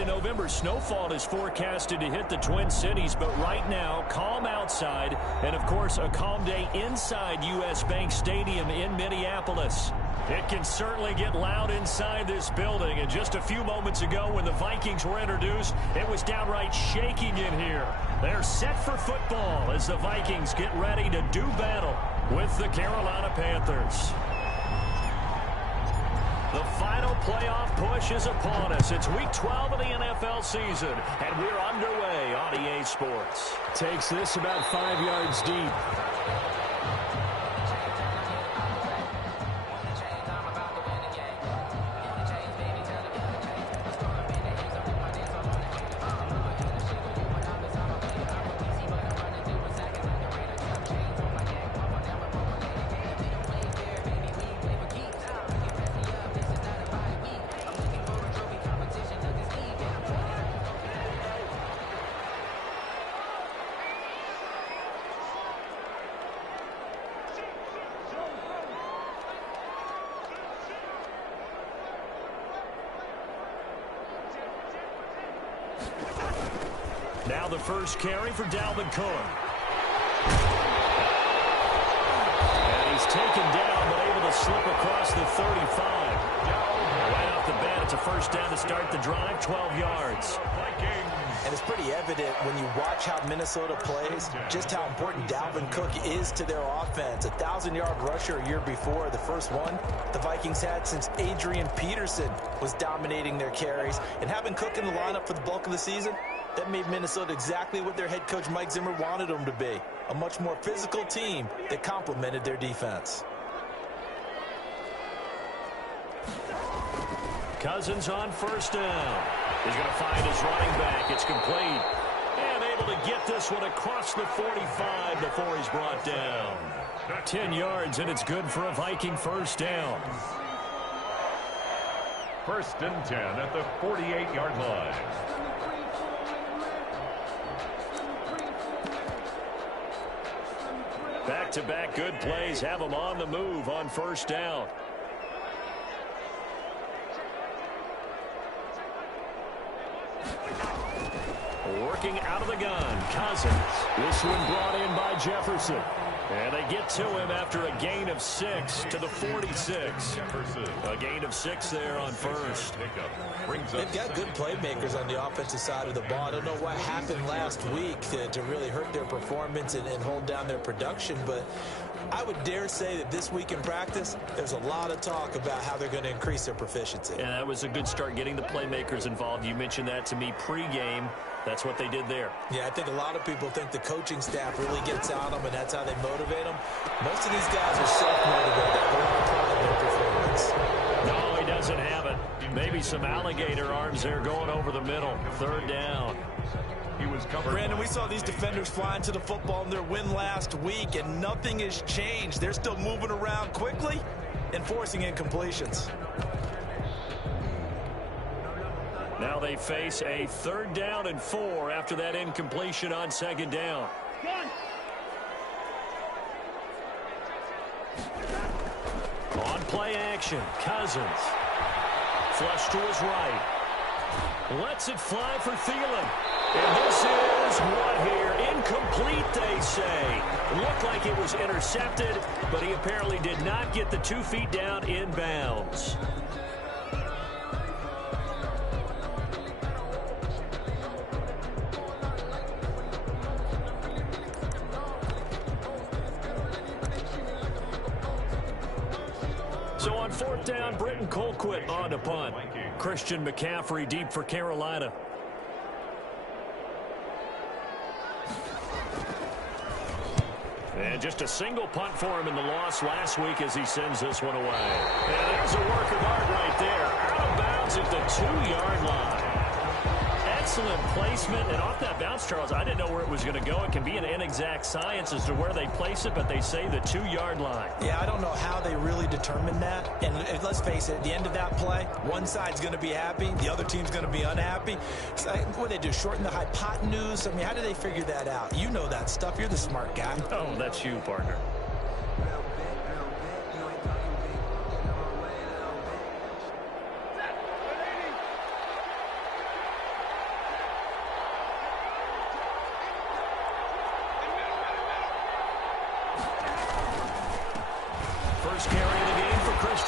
a November snowfall is forecasted to hit the Twin Cities, but right now, calm outside, and of course, a calm day inside U.S. Bank Stadium in Minneapolis. It can certainly get loud inside this building, and just a few moments ago when the Vikings were introduced, it was downright shaking in here. They're set for football as the Vikings get ready to do battle with the Carolina Panthers. The final playoff push is upon us. It's Week 12 of the NFL season, and we're underway on EA Sports. Takes this about 5 yards deep. Now the first carry for Dalvin Cook. And he's taken down, but able to slip across the 35. Right off the bat, it's a first down to start the drive, 12 yards. And it's pretty evident when you watch how Minnesota plays, just how important Dalvin Cook is to their offense. 1,000-yard rusher a year before, the first one the Vikings had since Adrian Peterson was dominating their carries. And having Cook in the lineup for the bulk of the season, that made Minnesota exactly what their head coach Mike Zimmer wanted them to be, a much more physical team that complemented their defense. Cousins on first down. He's going to find his running back. It's complete. And able to get this one across the 45 before he's brought down. 10 yards, and it's good for a Viking first down. First and 10 at the 48-yard line. Back-to-back good plays have them on the move on first down. Working out of the gun, Cousins. This one brought in by Jefferson. And they get to him after a gain of 6 to the 46. A gain of 6 there on first. They've got good playmakers on the offensive side of the ball. I don't know what happened last week to really hurt their performance and hold down their production, but I would dare say that this week in practice, there's a lot of talk about how they're going to increase their proficiency. And that was a good start getting the playmakers involved. You mentioned that to me pregame. That's what they did there. Yeah, I think a lot of people think the coaching staff really gets on them, and that's how they motivate them. Most of these guys are self-motivated. They have a lot of pride in their performance. No, he doesn't have it. Maybe some alligator arms there going over the middle. Third down. He was covered. Brandon, we saw these defenders flying to the football in their win last week, and nothing has changed. They're still moving around quickly and forcing incompletions. Now they face a 3rd down and 4 after that incompletion on 2nd down. On play action, Cousins. Flush to his right. Lets it fly for Thielen. And this is what here? Incomplete, they say. Looked like it was intercepted, but he apparently did not get the 2 feet down in bounds. So on 4th down, Britton Colquitt on to punt. Christian McCaffrey deep for Carolina. And just a single punt for him in the loss last week as he sends this one away. And there's a work of art right there. Out of bounds at the 2-yard line. Excellent placement, and off that bounce, Charles, I didn't know where it was going to go. It can be an inexact science as to where they place it, but they say the 2-yard line. Yeah, I don't know how they really determine that. And let's face it, at the end of that play, one side's going to be happy, the other team's going to be unhappy. So what do they do, shorten the hypotenuse? I mean, how do they figure that out? You know that stuff. You're the smart guy. Oh, that's you, partner.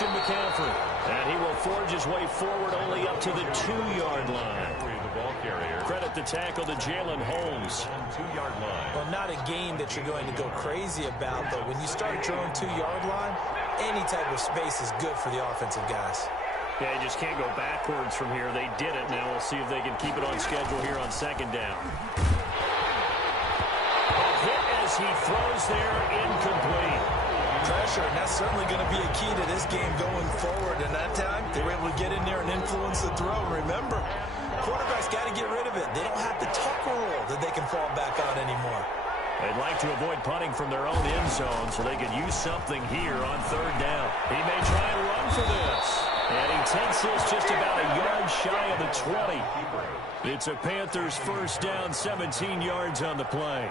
Christian McCaffrey. And he will forge his way forward only up to the 2-yard line. The ball carrier. Credit the tackle to Jalen Holmes. 2-yard line. Well, not a game that you're going to go crazy about, but when you start at your own 2-yard line, any type of space is good for the offensive guys. Yeah, you just can't go backwards from here. They did it. Now we'll see if they can keep it on schedule here on second down. A hit as he throws there, incomplete. Pressure, and that's certainly going to be a key to this game going forward. And that time, they were able to get in there and influence the throw. Remember, quarterbacks got to get rid of it. They don't have the tucker rule that they can fall back on anymore. They'd like to avoid punting from their own end zone so they could use something here on third down. He may try and run for this. And he takes this just about a yard shy of the 20. It's a Panthers first down, 17 yards on the play.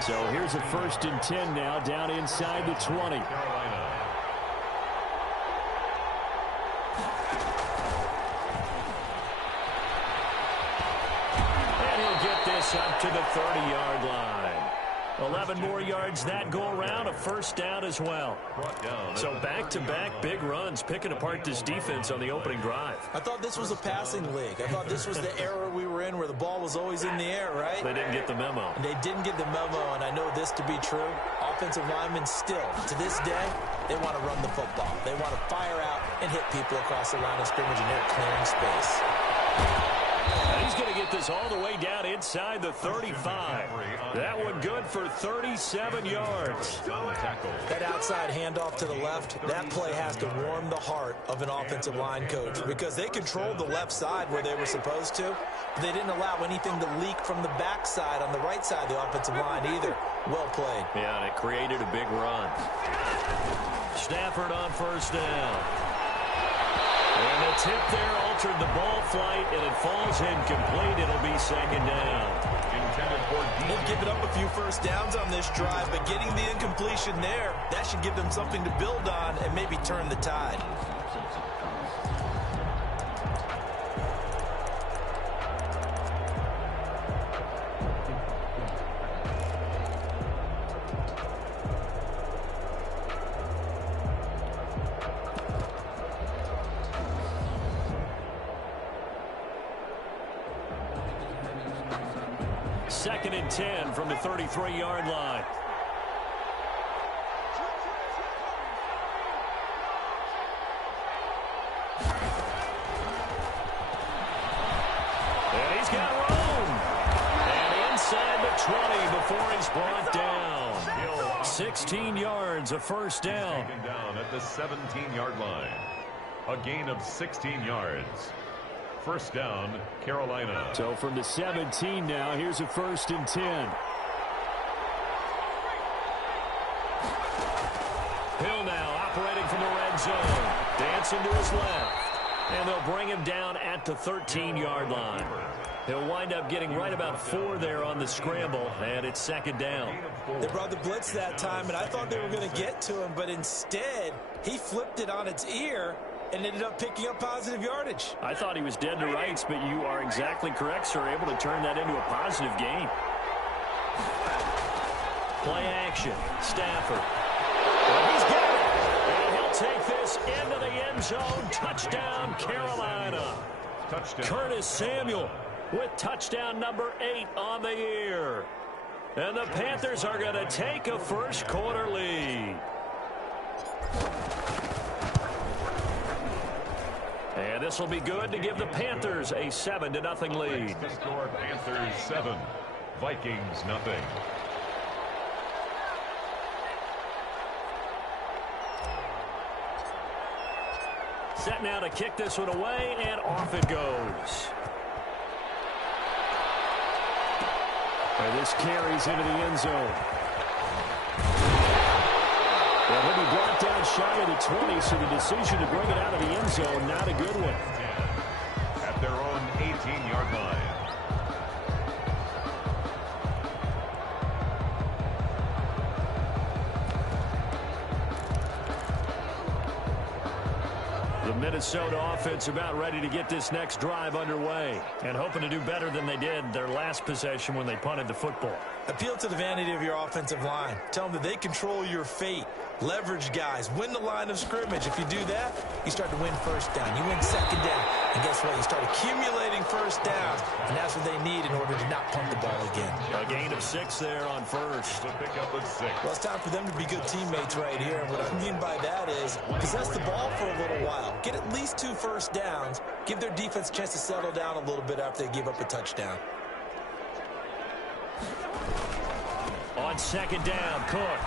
So here's a 1st and 10 now, down inside the 20. And he'll get this up to the 30-yard line. 11 more yards that go around, a first down as well. So back-to-back big runs, picking apart this defense on the opening drive. I thought this was a passing league. I thought this was the era we were in where the ball was always in the air, right? They didn't get the memo. And they didn't get the memo, and I know this to be true. Offensive linemen still, to this day, they want to run the football. They want to fire out and hit people across the line of scrimmage, and they're clearing space. And he's going to get this all the way down inside the 35. That one good for 37 yards. That outside handoff to the left, that play has to warm the heart of an offensive line coach because they controlled the left side where they were supposed to. They didn't allow anything to leak from the backside on the right side of the offensive line either. Well played. Yeah, and it created a big run. Stafford on first down. And the tip there altered the ball flight, and it falls incomplete. It'll be second down. They've given up a few first downs on this drive, but getting the incompletion there, that should give them something to build on and maybe turn the tide. Second and 10 from the 33-yard line. And he's got room. And inside the 20 before he's brought down. 16 yards, a first down. Taken down at the 17-yard line. A gain of 16 yards. First down, Carolina. So from the 17 now, here's a 1st and 10. Hill now operating from the red zone. Dancing to his left. And they'll bring him down at the 13-yard line. He'll wind up getting right about 4 there on the scramble, and it's second down. They brought the blitz that time, and I thought they were going to get to him, but instead, he flipped it on its ear and ended up picking up positive yardage. I thought he was dead to rights, but you are exactly correct, sir. Able to turn that into a positive gain. Play action. Stafford. Well, he's got it. And he'll take this into the end zone. Touchdown, Carolina. Touchdown. Curtis Samuel with touchdown number 8 on the year. And the Panthers are going to take a first quarter lead. And this will be good to give the Panthers a 7-0 lead. The score, Panthers 7, Vikings nothing. Set now to kick this one away, and off it goes. And this carries into the end zone. Well, he'll be brought down shy of the 20, so the decision to bring it out of the end zone, not a good one. At their own 18-yard line. The Minnesota offense about ready to get this next drive underway and hoping to do better than they did their last possession when they punted the football. Appeal to the vanity of your offensive line. Tell them that they control your fate. Leverage guys, win the line of scrimmage. If you do that, you start to win first down. You win second down. And guess what? You start accumulating first downs. And that's what they need in order to not punt the ball again. A gain of 6 there on first. The pickup of 6. Well, it's time for them to be good teammates right here. And what I mean by that is possess the ball for a little while. Get at least 2 first downs. Give their defense a chance to settle down a little bit after they give up a touchdown. On second down, Cook.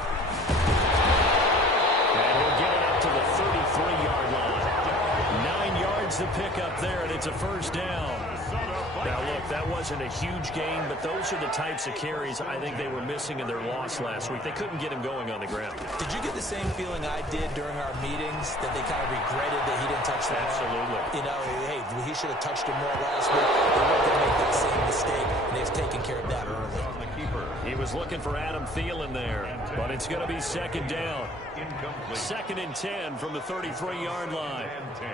And he'll get it up to the 33-yard line. 9 yards to pick up there, and it's a first down. Now, look, that wasn't a huge gain, but those are the types of carries I think they were missing in their loss last week. They couldn't get him going on the ground. Did you get the same feeling I did during our meetings, that they kind of regretted that he didn't touch the ball? Absolutely. You know, hey, he should have touched him more last week. They weren't going to make that same mistake, and they've taken care of that early. On the keeper. He was looking for Adam Thielen there, but it's going to be second down. Incomplete. 2nd and 10 from the 33-yard line. And 10.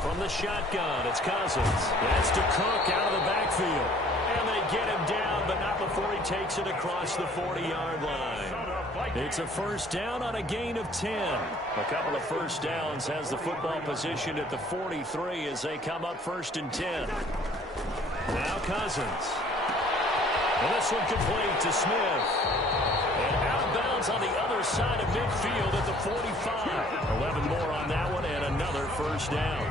From the shotgun, it's Cousins. That's to Cook out of the backfield. And they get him down, but not before he takes it across the 40-yard line. It's a first down on a gain of 10. A couple of first downs has the football positioned at the 43 as they come up 1st and 10. Now Cousins. And this one complete to Smith. And outbounds on the other side of midfield at the 45. 11 more on that one and another first down.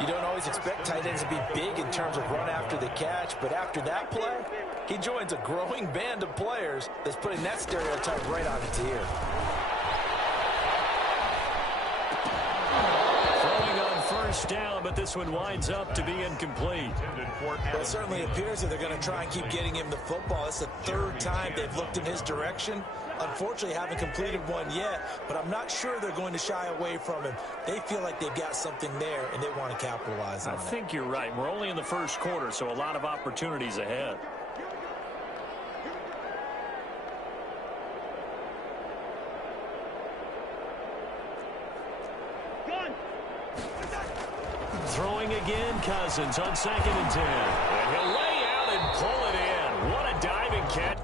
You don't always expect tight ends to be big in terms of run after the catch, but after that play, he joins a growing band of players that's putting that stereotype right on its ear. Throwing on first down, but this one winds up to be incomplete. Well, it certainly appears that they're going to try and keep getting him the football. It's the 3rd time they've looked in his direction. Unfortunately, haven't completed one yet, but I'm not sure they're going to shy away from him. They feel like they've got something there, and they want to capitalize on it. I think you're right. We're only in the first quarter, so a lot of opportunities ahead. Throwing again, Cousins on 2nd and 10. And he'll lay out and pull it in. What a diving catch.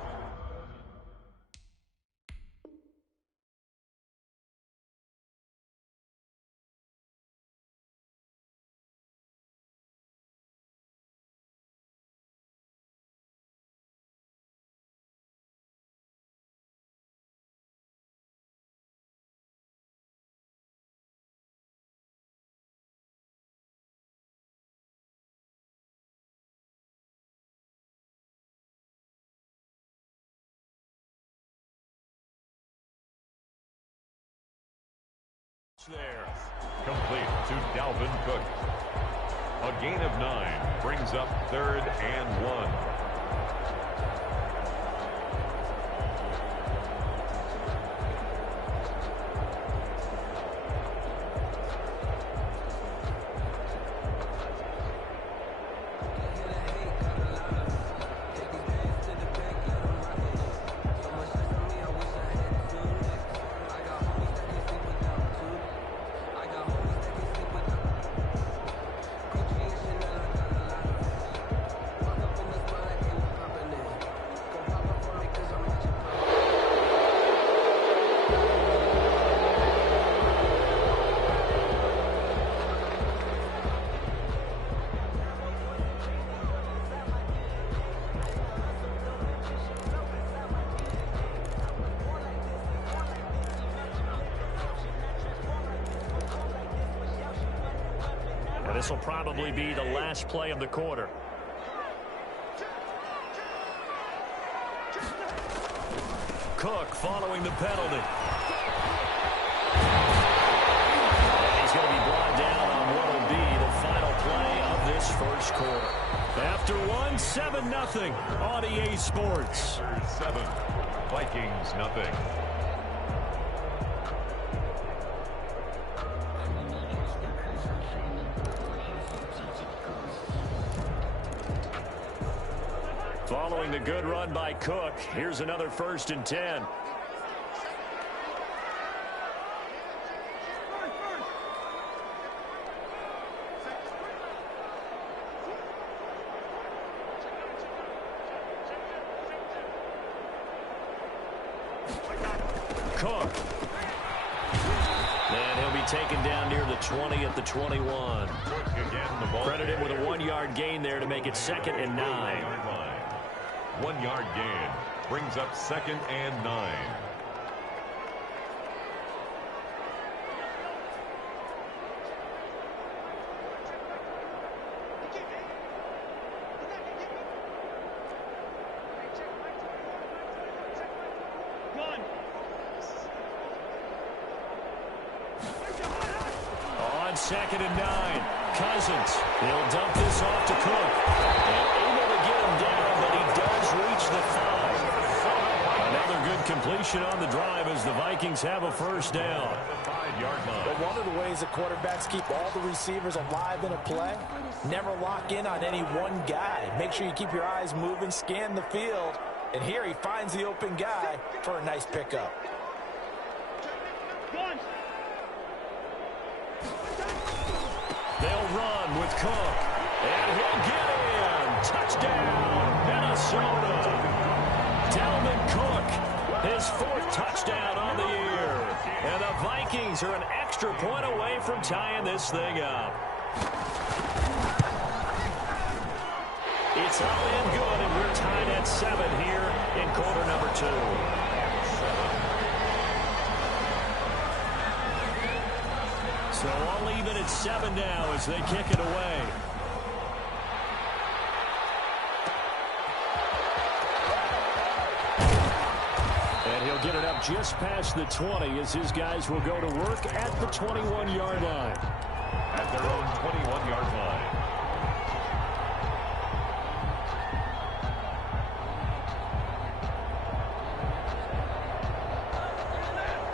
There. Complete to Dalvin Cook. A gain of 9 brings up 3rd and 1. This will probably be the last play of the quarter. Cook following the penalty. He's going to be brought down on what will be the final play of this first quarter. After 7-0 on EA Sports. 7, Vikings nothing. Following the good run by Cook, here's another 1st and 10. Cook. And he'll be taken down near the 20 at the 21. Credited with a 1-yard gain there to make it 2nd and 9. 1-yard gain brings up 2nd and 9. On 2nd and 9, Cousins. He'll dump this off to Cook. And able to get him down, but he does reach the 5. Another good completion on the drive as the Vikings have a first down. But one of the ways the quarterbacks keep all the receivers alive in a play, never lock in on any one guy. Make sure you keep your eyes moving, scan the field. And here he finds the open guy for a nice pickup. They'll run with Cook. And he'll get in. Touchdown, Minnesota. Dalvin Cook, his 4th touchdown on the year. And the Vikings are an extra point away from tying this thing up. It's up and good, and we're tied at 7 here in quarter number 2. So all even at 7 now as they kick it away. And he'll get it up just past the 20 as his guys will go to work at the 21-yard line. At their own 21-yard line.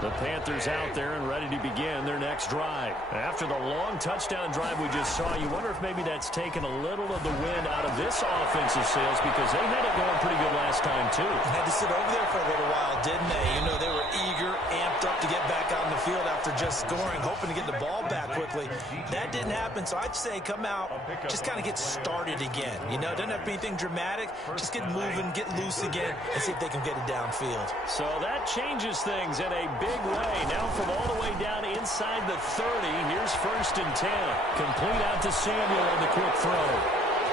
The Panthers out there and ready to begin their next drive. After the long touchdown drive we just saw, you wonder if maybe that's taken a little of the wind out of this offensive sails because they had it going pretty good last time, too. Had to sit over there for a little while, didn't they? You know, they were eager, amped up to get back on the field after just scoring, hoping to get the ball back quickly. That didn't happen, so I'd say come out, just kind of get started again. You know, doesn't have to be anything dramatic. Just get moving, get loose again, and see if they can get it downfield. So that changes things in a big way. Now from all the way down inside the 30, here's 1st and 10. Complete out to Samuel on the quick throw.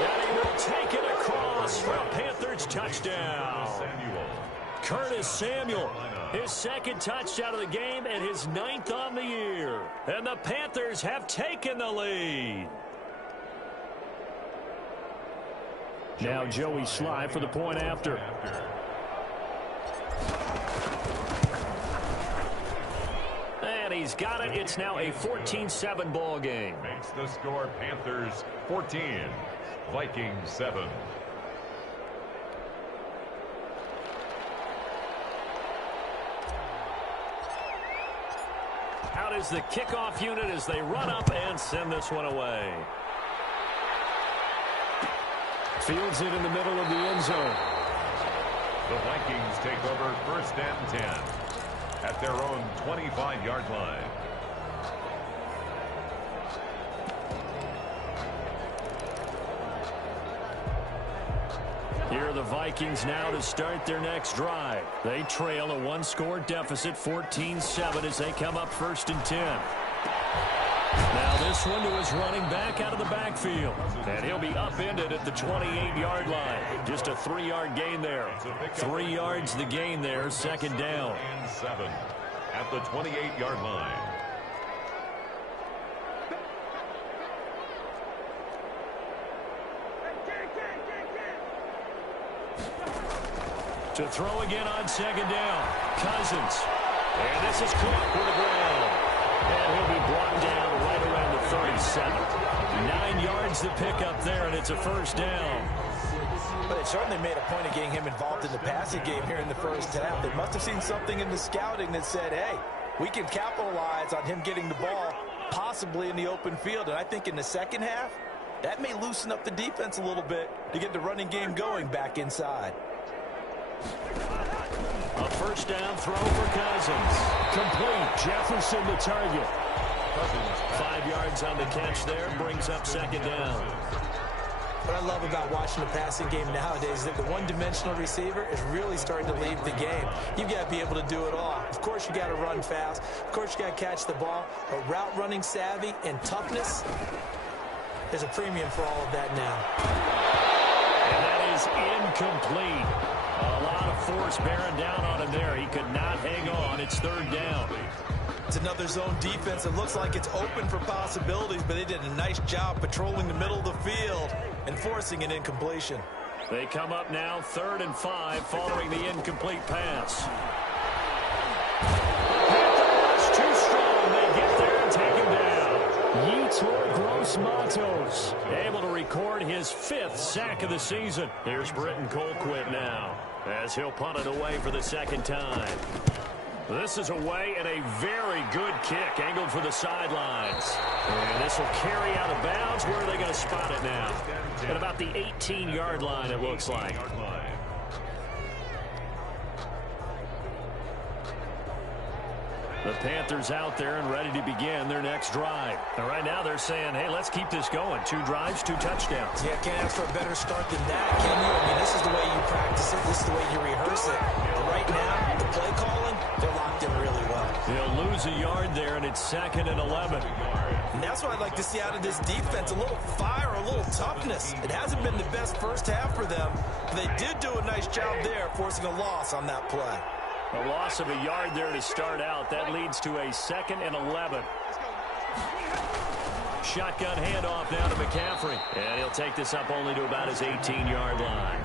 And he will take it across for a Panthers touchdown. Curtis Samuel, his 2nd touchdown of the game and his 9th on the year. And the Panthers have taken the lead. Now Joey Sly for the point after. And he's got it. It's now a 14-7 ball game. Makes the score Panthers 14, Vikings 7. Out is the kickoff unit as they run up and send this one away. Fields it in the middle of the end zone. The Vikings take over 1st and 10 at their own 25-yard line. Here are the Vikings now to start their next drive. They trail a 1-score deficit, 14-7, as they come up 1st and 10. Now this one to his running back out of the backfield. And he'll be upended at the 28-yard line. Just a 3-yard gain there. 3 yards the gain there, 2nd down. And 7 at the 28-yard line. To throw again on 2nd down. Cousins. And this is Cook with the ground. And he'll be brought down right around the 37. 9 yards to pick up there, and it's a 1st down. But they certainly made a point of getting him involved in the passing game here in the 1st half. They must have seen something in the scouting that said, hey, we can capitalize on him getting the ball possibly in the open field. And I think in the 2nd half, that may loosen up the defense a little bit to get the running game going back inside. A 1st down throw for Cousins. Complete. Jefferson the target. Cousins 5 yards on the catch there. Brings up 2nd down. What I love about watching the passing game nowadays is that the one-dimensional receiver is really starting to leave the game. You've got to be able to do it all. Of course, you got to run fast. Of course, you got to catch the ball. But route running savvy and toughness, there's a premium for all of that now. And that is incomplete. A lot of force bearing down on him there. He could not hang on. It's third down. It's another zone defense. It looks like it's open for possibilities, but they did a nice job patrolling the middle of the field and forcing an incompletion. They come up now 3rd and 5 following the incomplete pass. The Panthers too strong. They get there and take him down. Yetur Gross-Matos able to record his 5th sack of the season. Here's Britton Colquitt now as he'll punt it away for the 2nd time. This is away and a very good kick angled for the sidelines. And this will carry out of bounds. Where are they going to spot it now? At about the 18-yard line, it looks like. The Panthers out there and ready to begin their next drive. And right now they're saying, hey, let's keep this going. 2 drives, 2 touchdowns. Yeah, can't ask for a better start than that, can you? I mean, this is the way you practice it. This is the way you rehearse it. But right now, the play calling, they're locked in really well. They'll lose a yard there, and it's 2nd and 11. And that's what I'd like to see out of this defense, a little fire, a little toughness. It hasn't been the best first half for them, but they did do a nice job there, forcing a loss on that play. A loss of a yard there to start out. That leads to a 2nd and 11. Shotgun handoff now to McCaffrey. And he'll take this up only to about his 18-yard line.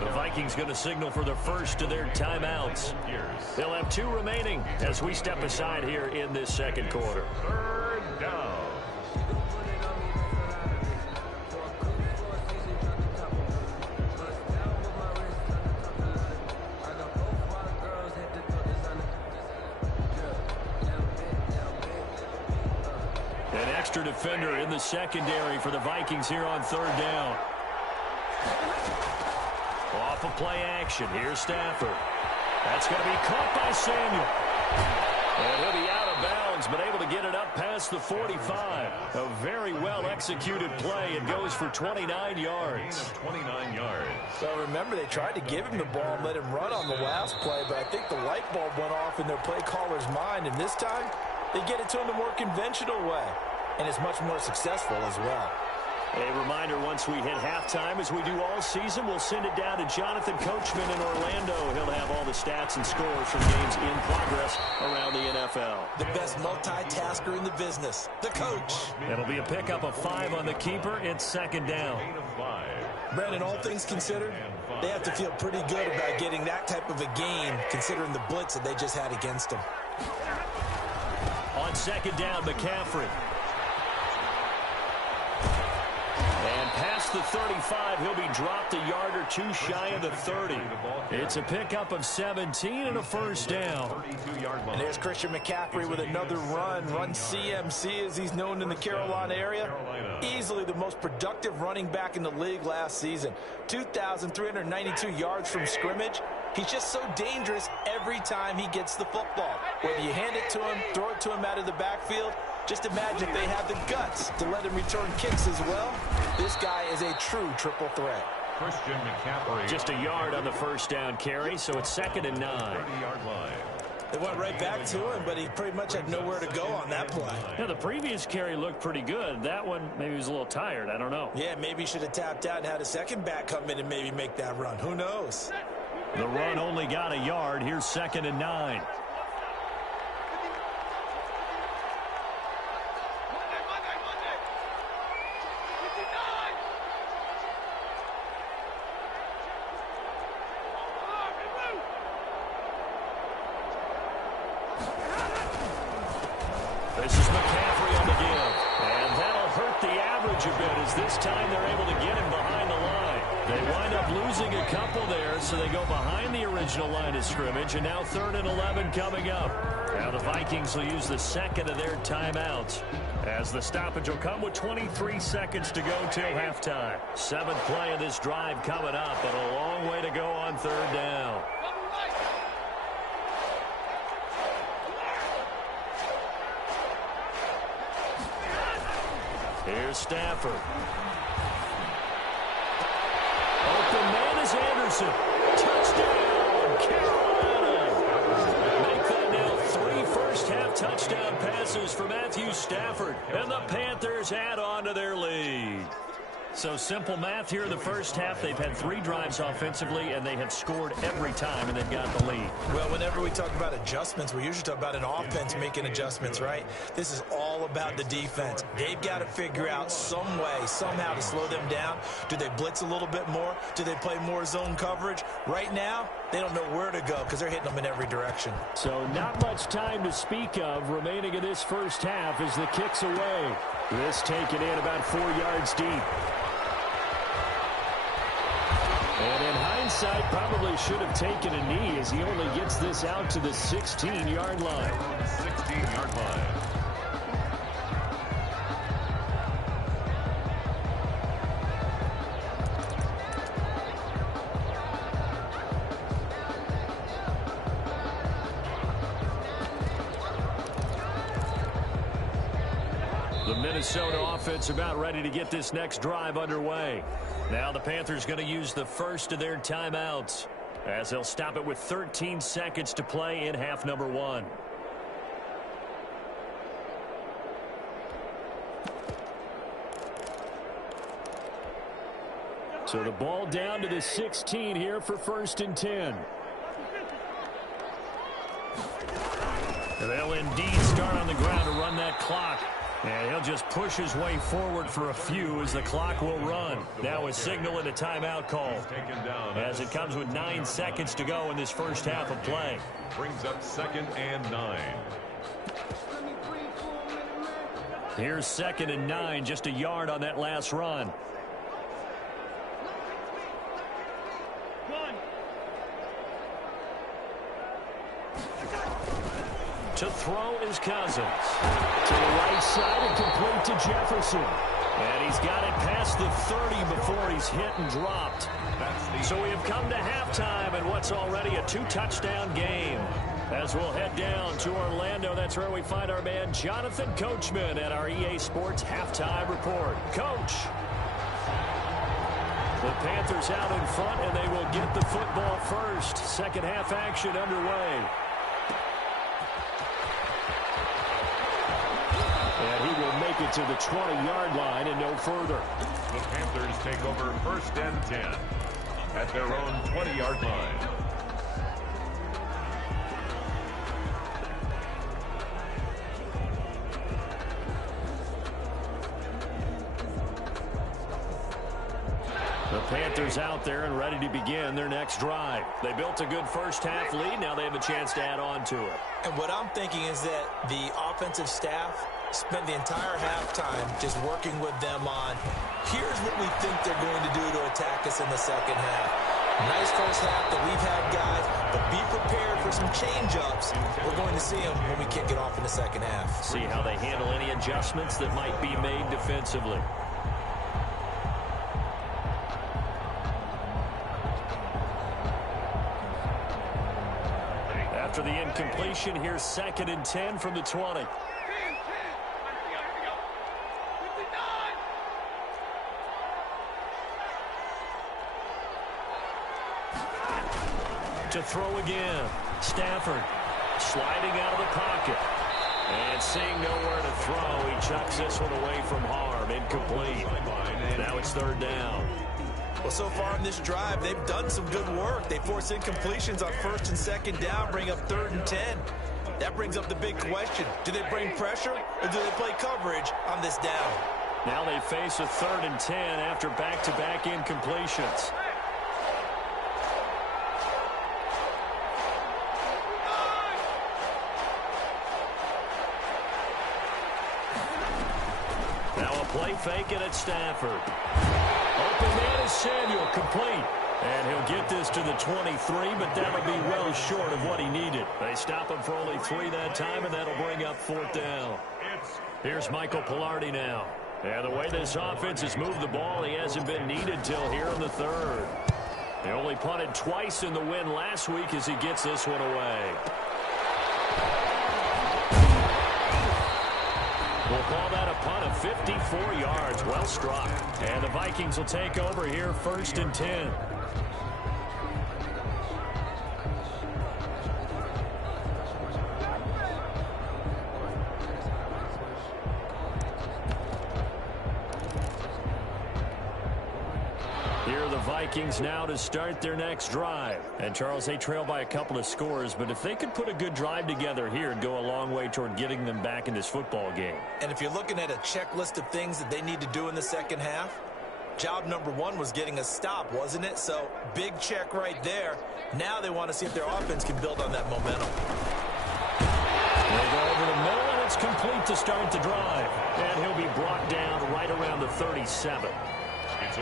The Vikings going to signal for the first of their timeouts. They'll have 2 remaining as we step aside here in this 2nd quarter. 3rd down. Extra defender in the secondary for the Vikings here on 3rd down. Off of play action. Here's Stafford. That's going to be caught by Samuel. And he'll be out of bounds, but able to get it up past the 45. A very well-executed play. It goes for 29 yards. 29 yards. Well, remember, they tried to give him the ball and let him run on the last play, but I think the light bulb went off in their play caller's mind, and this time they get it to him the more conventional way. And is much more successful as well. A reminder, once we hit halftime, as we do all season, we'll send it down to Jonathan Coachman in Orlando. He'll have all the stats and scores from games in progress around the NFL. The best multitasker in the business, the coach. It'll be a pickup of 5 on the keeper. It's 2nd down. Brandon, all things considered, they have to feel pretty good about getting that type of a game, considering the blitz that they just had against them. On 2nd down, McCaffrey. Past the 35, he'll be dropped a yard or 2 shy of the 30. It's a pickup of 17 and a 1st down. And there's Christian McCaffrey with another run CMC as he's known in the Carolina area. Easily the most productive running back in the league last season. 2,392 yards from scrimmage. He's just so dangerous every time he gets the football. Whether you hand it to him, throw it to him out of the backfield, just imagine if they have the guts to let him return kicks as well. This guy is a true triple threat. Christian McCaffrey. Just a yard on the 1st down carry, so it's 2nd and 9. 30-yard line. They went right back to him, but he pretty much had nowhere to go on that play. Yeah, the previous carry looked pretty good. That one, maybe he was a little tired. I don't know. Yeah, maybe he should have tapped out and had a second back come in and maybe make that run. Who knows? The run only got a yard. Here's 2nd and 9. This is McCaffrey on the give. And that'll hurt the average a bit as this time they're able to get him behind the line. They wind up losing a couple there, so they go behind the original line of scrimmage, and now 3rd and 11 coming up. Now the Vikings will use the 2nd of their timeouts, as the stoppage will come with 23 seconds to go till halftime. 7th play of this drive coming up, and a long way to go on 3rd down. Here's Stafford. is Anderson. Touchdown, Carolina. Make that now 3 first-half touchdown passes for Matthew Stafford. And the Panthers add on to their lead. So simple math here in the first half. They've had 3 drives offensively, and they have scored every time, and they've got the lead. Well, whenever we talk about adjustments, we usually talk about an offense making adjustments, right? This is all about the defense. They've got to figure out some way, somehow to slow them down. Do they blitz a little bit more? Do they play more zone coverage? Right now, they don't know where to go because they're hitting them in every direction. So not much time to speak of remaining in this first half as the kick's away. This taken in about 4 yards deep. And in hindsight, probably should have taken a knee as he only gets this out to the 16-yard line. 16-yard line. The Minnesota offense about ready to get this next drive underway. Now the Panthers going to use the first of their timeouts as they'll stop it with 13 seconds to play in half number 1. So the ball down to the 16 here for 1st and 10. They'll indeed start on the ground to run that clock. And he'll just push his way forward for a few as the clock will run. Now a signal and a timeout call as it comes with 9 seconds to go in this first half of play. Brings up 2nd and 9. Here's 2nd and 9, just a yard on that last run. To throw is Cousins. To the right side and complete to Jefferson. And he's got it past the 30 before he's hit and dropped. So we have come to halftime and what's already a 2-touchdown game. As we'll head down to Orlando, that's where we find our man Jonathan Coachman at our EA Sports Halftime Report. Coach. The Panthers out in front and they will get the football first. Second half action underway. And he will make it to the 20-yard line and no further. The Panthers take over 1st and 10 at their own 20-yard line. The Panthers out there and ready to begin their next drive. They built a good first half lead. Now they have a chance to add on to it. And what I'm thinking is that the offensive staff spent the entire halftime just working with them on, here's what we think they're going to do to attack us in the second half. Nice first half that we've had, guys, but be prepared for some change-ups. We're going to see them when we kick it off in the second half. See how they handle any adjustments that might be made defensively. After the incompletion, here's 2nd and 10 from the 20. To throw again. Stafford sliding out of the pocket. And seeing nowhere to throw, he chucks this one away from harm. Incomplete. Now it's 3rd down. Well, so far in this drive, they've done some good work. They force incompletions on 1st and 2nd down, bring up 3rd and 10. That brings up the big question. Do they bring pressure or do they play coverage on this down? Now they face a 3rd and 10 after back-to-back incompletions. Now a play fake and it's Stafford. Open man is Samuel, complete. And he'll get this to the 23, but that'll be well short of what he needed. They stop him for only 3 that time, and that'll bring up 4th down. Here's Michael Pilardi now. And the way this offense has moved the ball, he hasn't been needed till here in the 3rd. They only punted twice in the win last week as he gets this one away. We'll call that a punt of 54 yards. Well struck. And the Vikings will take over here 1st and 10. Vikings now to start their next drive. And, Charles, they trail by a couple of scores, but if they could put a good drive together here, it'd go a long way toward getting them back in this football game. And if you're looking at a checklist of things that they need to do in the second half, job number one was getting a stop, wasn't it? So, big check right there. Now they want to see if their offense can build on that momentum. They go over the middle, and it's complete to start the drive. And he'll be brought down right around the 37.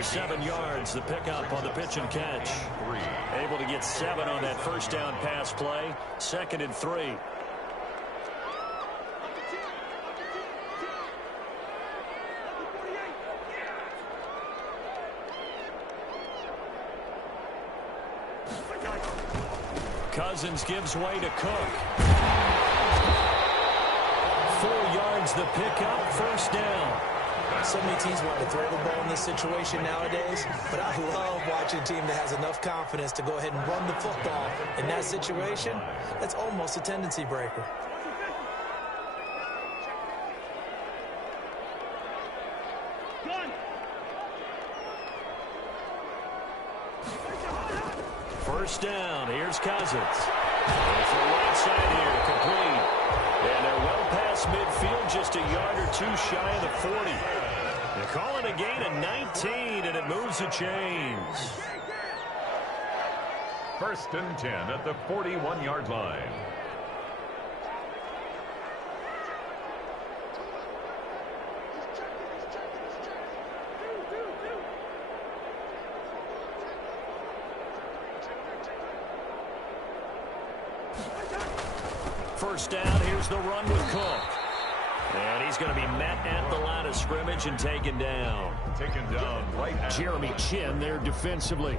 7 yards, the pickup on the pitch and catch. Able to get 7 on that first down pass play. 2nd and 3. Cousins gives way to Cook. 4 yards the pickup, first down. So many teams want to throw the ball in this situation nowadays, but I love watching a team that has enough confidence to go ahead and run the football in that situation. That's almost a tendency breaker. First down, here's Cousins. It's the right side here, complete. And they're well past midfield, just a yard or 2 shy of the 40. They call it a gain of 19, and it moves the chains. 1st and 10 at the 41-yard line. First down, here's the run with Cook. And he's going to be met at the line of scrimmage and taken down. Taken down right at Jeremy Chinn there defensively.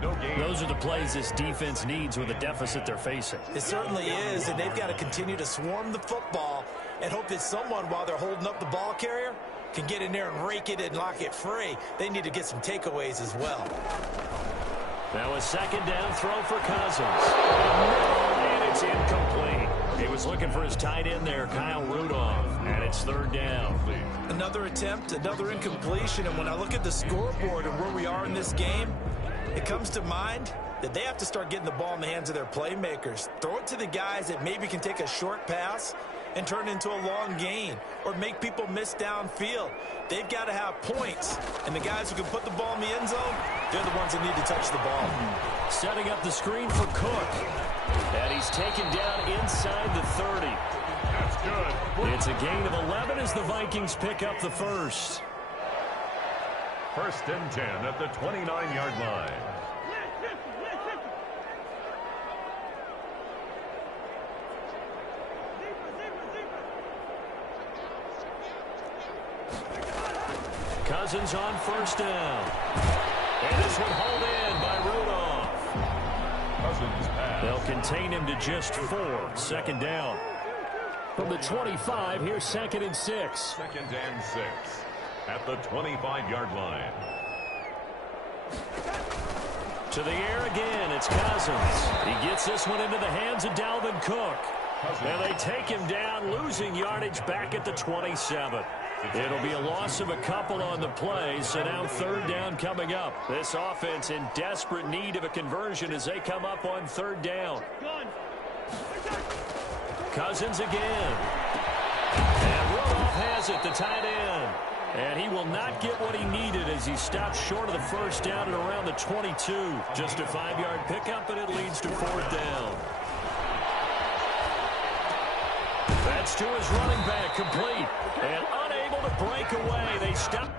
no gain. Those are the plays this defense needs with the deficit they're facing. It certainly is, and they've got to continue to swarm the football and hope that someone, while they're holding up the ball carrier, can get in there and rake it and lock it free. They need to get some takeaways as well. Now a 2nd down throw for Cousins. And it's incomplete. He was looking for his tight end there, Kyle Rudolph. And it's 3rd down. Another attempt, another incompletion, and when I look at the scoreboard and where we are in this game, it comes to mind that they have to start getting the ball in the hands of their playmakers. Throw it to the guys that maybe can take a short pass and turn it into a long gain or make people miss downfield. They've got to have points, and the guys who can put the ball in the end zone, they're the ones that need to touch the ball. Setting up the screen for Cook. And he's taken down inside the 30. That's good. It's a gain of 11 as the Vikings pick up the first. 1st and 10 at the 29-yard line. Cousins on first down. And this one hauled in by Rudolph. Cousins pass. They'll contain him to just 4. 2nd down. From the 25, here's 2nd and 6. 2nd and 6 at the 25-yard line. To the air again, it's Cousins. He gets this one into the hands of Dalvin Cook. And they take him down, losing yardage back at the 27. It'll be a loss of a couple on the play, so now 3rd down coming up. This offense in desperate need of a conversion as they come up on 3rd down. Cousins again. And Rudolph has it, the tight end. And he will not get what he needed as he stops short of the first down at around the 22. Just a 5-yard pickup, and it leads to 4th down. That's to his running back, complete. And unable to break away. They stop.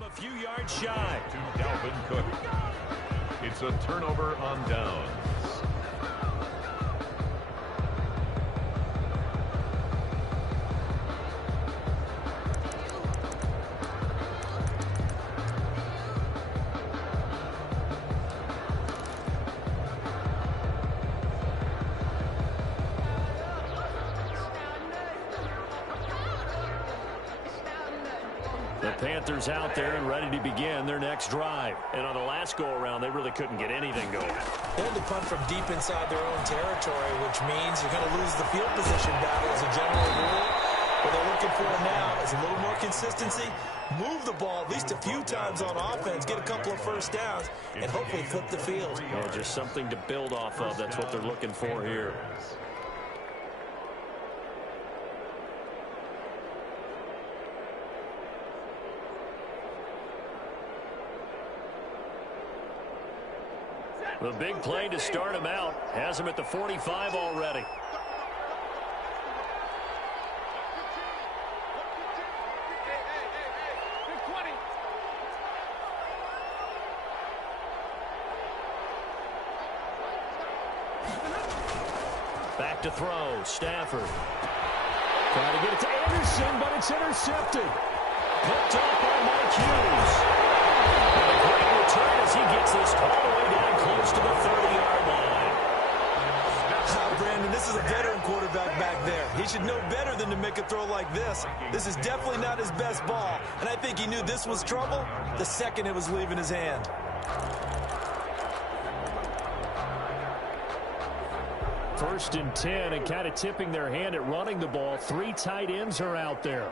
A few yards shy. To Dalvin Cook. It's a turnover on downs. The Panthers out there and ready to begin their next drive. And on the last go-around, they really couldn't get anything going. They had to punt from deep inside their own territory, which means you're going to lose the field position battle as a general rule. What they're looking for now is a little more consistency, move the ball at least a few times on offense, get a couple of first downs, and hopefully flip the field. Yeah, just something to build off of. That's what they're looking for here. The big play to start him out has him at the 45 already. Back to throw, Stafford. Trying to get it to Anderson, but it's intercepted. Picked up by Mike Hughes. And a great return as he gets this all the way down close to the 30-yard line. Brandon, this is a veteran quarterback back there. He should know better than to make a throw like this. This is definitely not his best ball, and I think he knew this was trouble the second it was leaving his hand. First and 10, and kind of tipping their hand at running the ball. 3 tight ends are out there.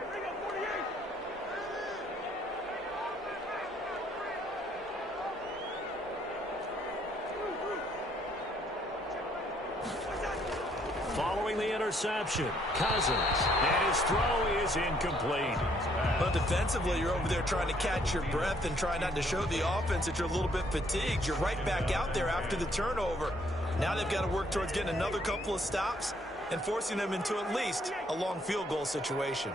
Following the interception, Cousins, and his throw is incomplete. But defensively, you're over there trying to catch your breath and try not to show the offense that you're a little bit fatigued. You're right back out there after the turnover. Now they've got to work towards getting another couple of stops and forcing them into at least a long field goal situation.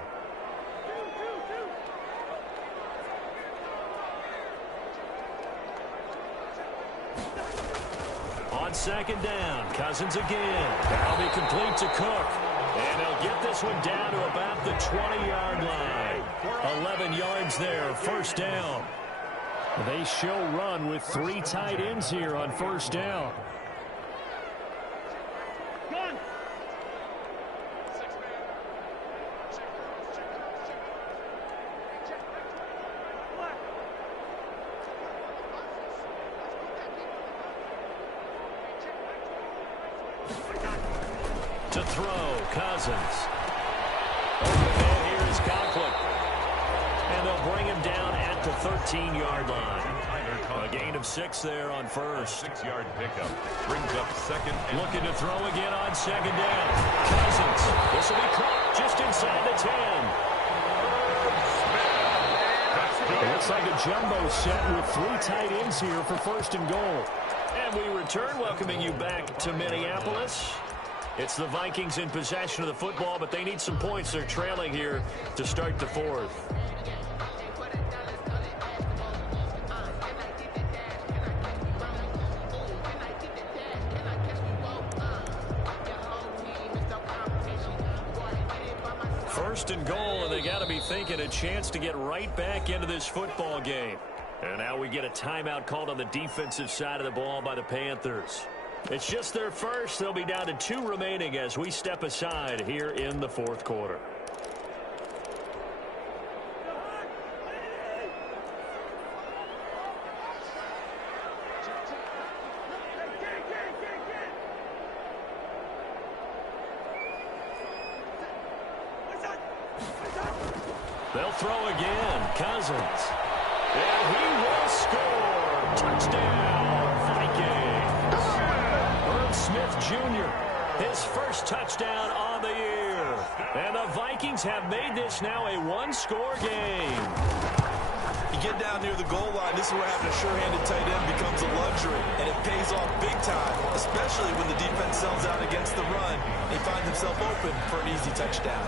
On second down, Cousins again. That'll be complete to Cook. And he'll get this one down to about the 20-yard line. 11 yards there, first down. They show run with 3 tight ends here on first down. To throw, Cousins. And here is Conklin. And they'll bring him down at the 13-yard line. A gain of 6 there on first. 6-yard pickup brings up second. Looking to throw again on second down. Cousins. This will be caught just inside the 10. It looks like a jumbo set with 3 tight ends here for first and goal. And we return, welcoming you back to Minneapolis. It's the Vikings in possession of the football, but they need some points. They're trailing here to start the fourth. First and goal, and they got to be thinking a chance to get right back into this football game. And now we get a timeout called on the defensive side of the ball by the Panthers. It's just their first. They'll be down to 2 remaining as we step aside here in the fourth quarter. They'll throw again. Cousins. And he will score. Touchdown, Vikings. Herb Smith Jr., his first touchdown on the year. And the Vikings have made this now a 1-score game. You get down near the goal line, this is where having a sure-handed tight end becomes a luxury, and it pays off big time, especially when the defense sells out against the run. They find themselves open for an easy touchdown.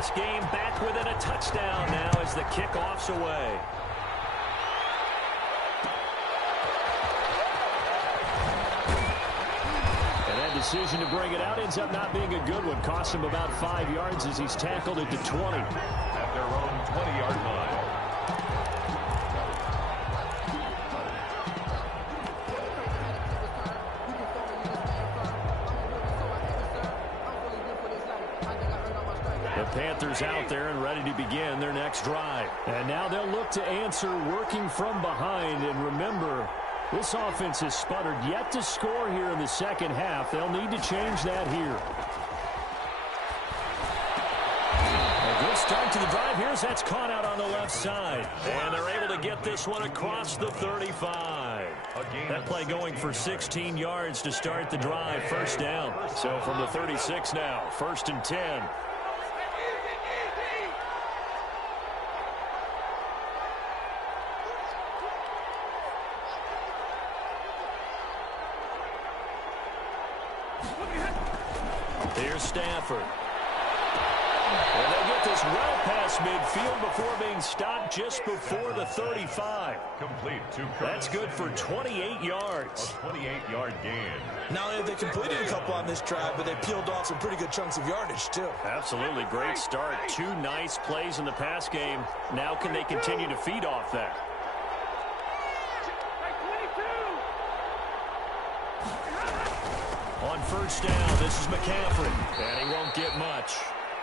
this game back within a touchdown now as the kickoff's away. And that decision to bring it out ends up not being a good one. Cost him about 5 yards as he's tackled it to 20. At their own 20-yard line. The Panthers out there and ready to begin their next drive. And now they'll look to answer working from behind. And remember, this offense has sputtered yet to score here in the second half. They'll need to change that here. A good start to the drive here as that's caught out on the left side. And they're able to get this one across the 35. That play going for 16 yards to start the drive. First down. So from the 36 now, 1st and 10. Here's Stafford. And they get this well past midfield before being stopped just before the 35. Complete to Curtis. That's good for 28 yards. A 28-yard gain. Not only have they completed a couple on this drive, but they peeled off some pretty good chunks of yardage, too. Absolutely great start. 2 nice plays in the pass game. Now can they continue to feed off that? On first down, this is McCaffrey. And he won't get much.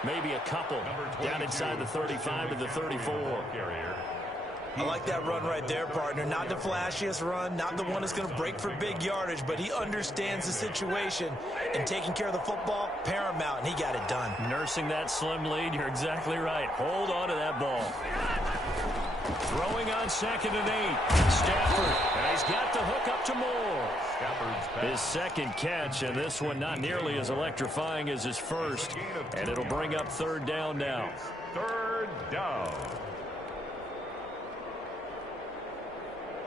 Maybe a couple. Down inside the 35 to the 34. I like that run right there, partner. Not the flashiest run, not the one that's going to break for big yardage, but he understands the situation. And taking care of the football, paramount, and he got it done. Nursing that slim lead, you're exactly right. Hold on to that ball. Throwing on 2nd and 8. Stafford. And he's got the hook up to Moore. His second catch, and this one not nearly as electrifying as his first. And it'll bring up 3rd down now. 3rd down.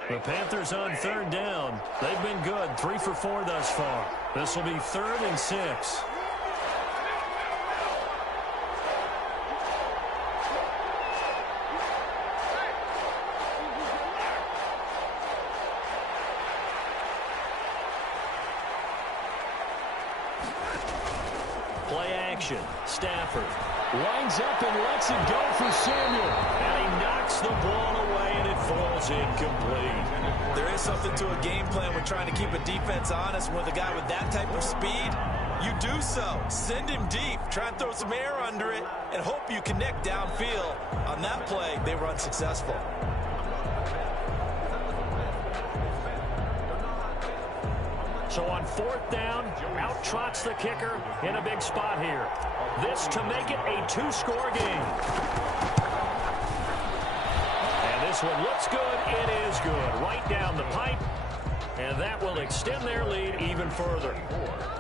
The Panthers on 3rd down. They've been good. 3 for 4 thus far. This will be 3rd and 6. Play action. Stafford winds up and lets it go for Samuel. And he knocks the ball away, and it falls incomplete. There is something to a game plan when trying to keep a defense honest. With a guy with that type of speed, you do so. Send him deep. Try and throw some air under it and hope you connect downfield. On that play, they were unsuccessful. So on 4th down, out trots the kicker in a big spot here. This to make it a 2-score game. And this one looks good. It is good. Right down the pipe. And that will extend their lead even further.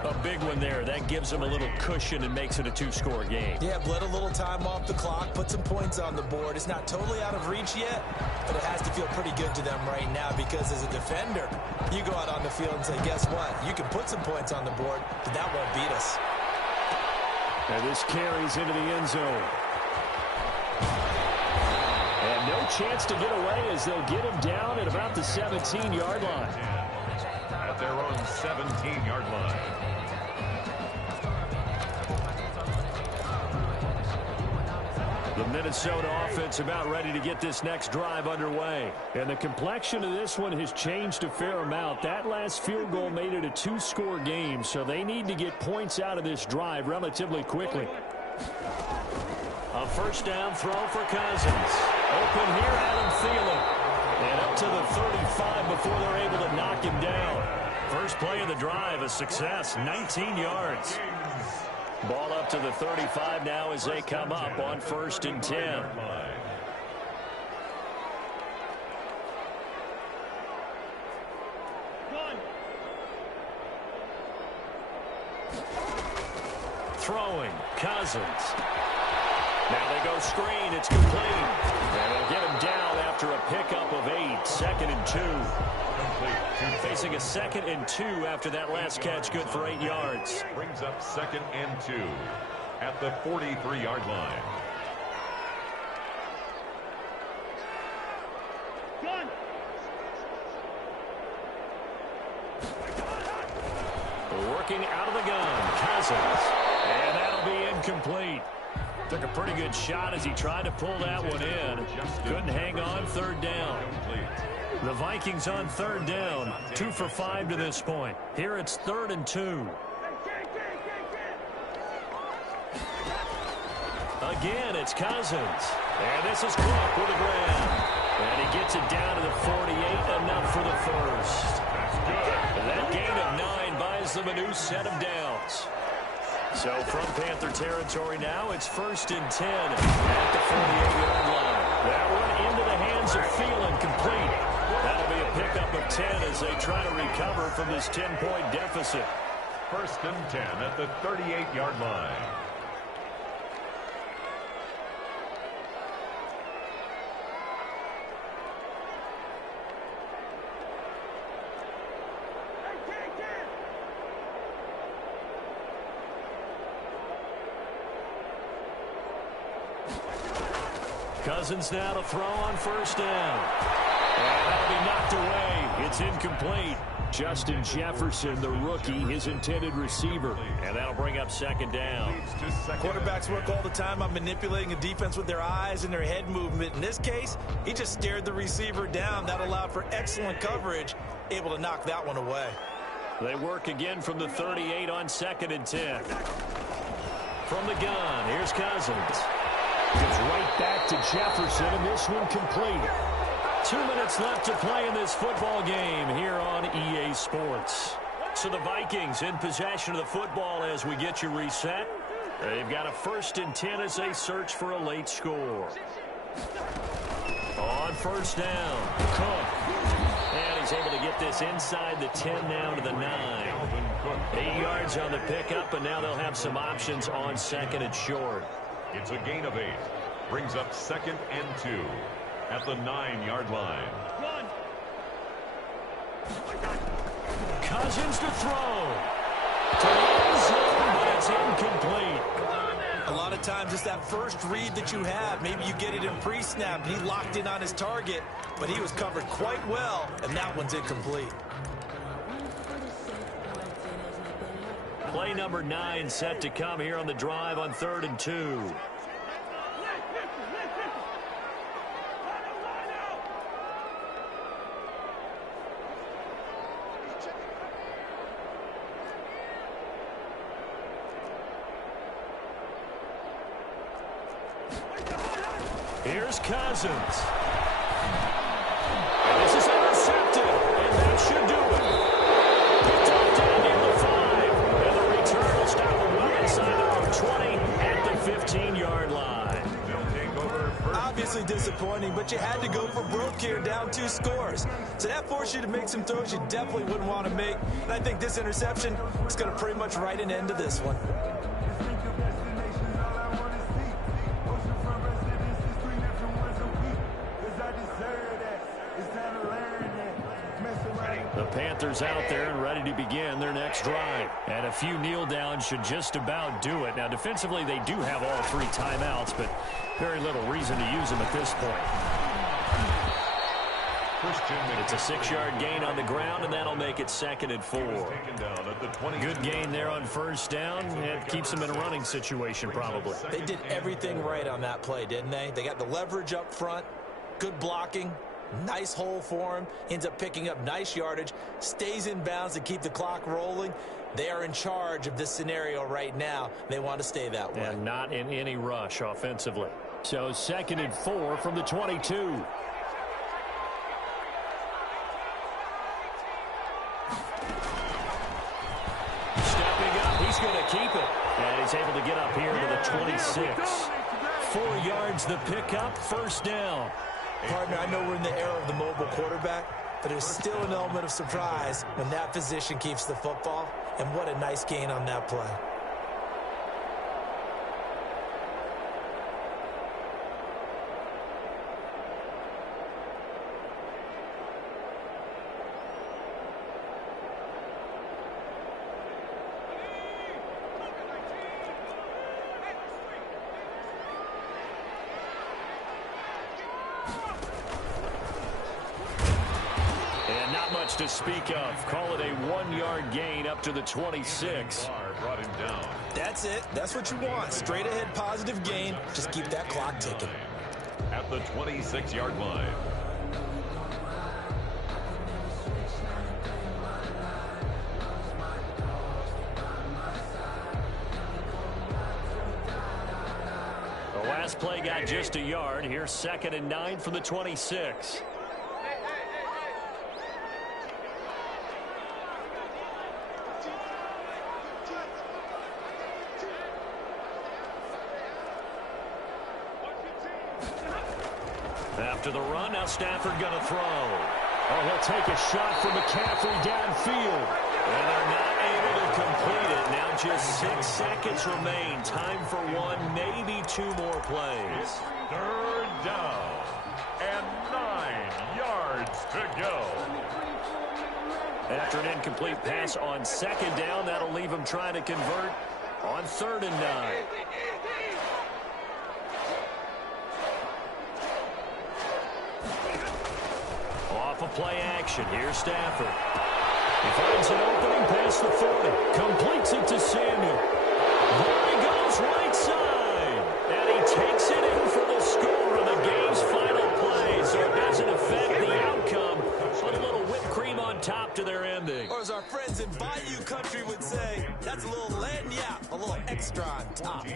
A big one there. That gives them a little cushion and makes it a 2-score game. Yeah, bled a little time off the clock, put some points on the board. It's not totally out of reach yet, but it has to feel pretty good to them right now because as a defender, you go out on the field and say, guess what? You can put some points on the board, but that won't beat us. And this carries into the end zone. And no chance to get away as they'll get him down at about the 17-yard line. At their own 17-yard line. The Minnesota offense about ready to get this next drive underway. And the complexion of this one has changed a fair amount. That last field goal made it a 2-score game, so they need to get points out of this drive relatively quickly. A first down throw for Cousins. Open here, Adam Thielen. And up to the 35 before they're able to knock him down. First play of the drive, a success, 19 yards. Ball up to the 35 now as they come up on 1st and 10. Throwing, Cousins. Now they go screen, it's complete. And they'll get him down after a pickup of 8, 2nd and 2. Facing a 2nd and 2 after that last catch, good for 8 yards. Brings up 2nd and 2. at the 43-yard line. Working out of the gun, Cousins. And that'll be incomplete. Took a pretty good shot as he tried to pull that one in. Couldn't hang on, third down. The Vikings on third down, 2 for 5 to this point. Here it's 3rd and 2. Again, it's Cousins. And this is Cook with a grab. And he gets it down to the 48, enough for the first. That's good. That gain of 9 buys them a new set of downs. So from Panther territory now, it's 1st and 10 at the 48-yard line. That one into the hands of Thielen, complete. That'll be a pickup of 10 as they try to recover from this 10-point deficit. 1st and 10 at the 38-yard line. Cousins now to throw on 1st down. And that'll be knocked away. It's incomplete. Justin Jefferson, the rookie, his intended receiver. And that'll bring up 2nd down. Quarterbacks work all the time on manipulating a defense with their eyes and their head movement. In this case, he just stared the receiver down. That allowed for excellent coverage, able to knock that one away. They work again from the 38 on 2nd and 10. From the gun, here's Cousins. Gets right back to Jefferson, and this one complete. 2 minutes left to play in this football game here on EA Sports. So the Vikings in possession of the football as we get you reset. They've got a 1st and 10 as they search for a late score. On 1st down, Cook. And he's able to get this inside the 10 now to the 9. 8 yards on the pickup, and now they'll have some options on 2nd and short. It's a gain of 8. Brings up 2nd and 2 at the 9-yard line. Cousins to throw. To the end zone, but it's incomplete. A lot of times it's that first read that you have. Maybe you get it in pre-snap. He locked in on his target, but he was covered quite well, and that one's incomplete. Play number 9 set to come here on the drive on 3rd and 2. Here's Cousins. And this is intercepted, and that should do it. Picked up down near the 5, and the return will stop him well inside their own 20 at the 15-yard line. They'll take over first. Obviously disappointing, but you had to go for broke here, down 2 scores. So that forced you to make some throws you definitely wouldn't want to make. And I think this interception is going to pretty much write an end to this one. The Panthers out there and ready to begin their next drive. And a few kneel downs should just about do it. Now, defensively, they do have all 3 timeouts, but very little reason to use them at this point. It's a 6-yard gain on the ground, and that'll make it 2nd and 4. Good gain there on 1st down. It keeps them in a running situation, probably. They did everything right on that play, didn't they? They got the leverage up front, good blocking, nice hole for him, ends up picking up nice yardage, stays in bounds to keep the clock rolling. They are in charge of this scenario right now. They want to stay that way. And not in any rush offensively. So 2nd and 4 from the 22. Stepping up, he's going to keep it. And he's able to get up here to the 26. 4 yards the pickup, 1st down. Partner, I know we're in the era of the mobile quarterback, but there's still an element of surprise when that position keeps the football. And what a nice gain on that play. much to speak of. Call it a 1-yard gain up to the 26. Brought him down. That's it. That's what you want. Straight ahead positive gain. Just keep that clock ticking. At the 26-yard line. The last play got just a yard. Here's 2nd and 9 from the 26. After the run, now Stafford going to throw. Oh, he'll take a shot from McCaffrey downfield. And they're not able to complete it. Now just 6 seconds remain. Time for one, maybe 2 more plays. 3rd down and 9 yards to go. After an incomplete pass on 2nd down, that'll leave him trying to convert on 3rd and 9. Off of play action. Here's Stafford. He finds an opening past the 40. Completes it to Samuel. There he goes, right side. And he takes it in for the score on the game's final play. So it doesn't affect the outcome. But a little whipped cream on top to their ending. Or as our friends in Bayou Country would say, that's a little lagniappe, a little extra on top.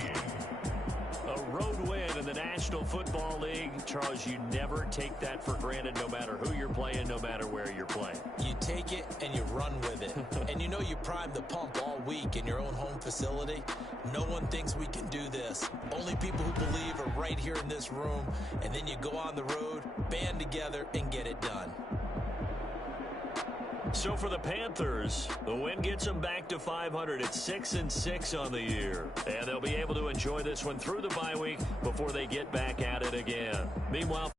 A road win in the National Football League. Charles, you never take that for granted, no matter who you're playing, no matter where you're playing. You take it and you run with it. And you know you prime the pump all week in your own home facility. No one thinks we can do this. Only people who believe are right here in this room. And then you go on the road, band together, and get it done. So for the Panthers, the win gets them back to 500 at 6-6 on the year. And they'll be able to enjoy this one through the bye week before they get back at it again. Meanwhile,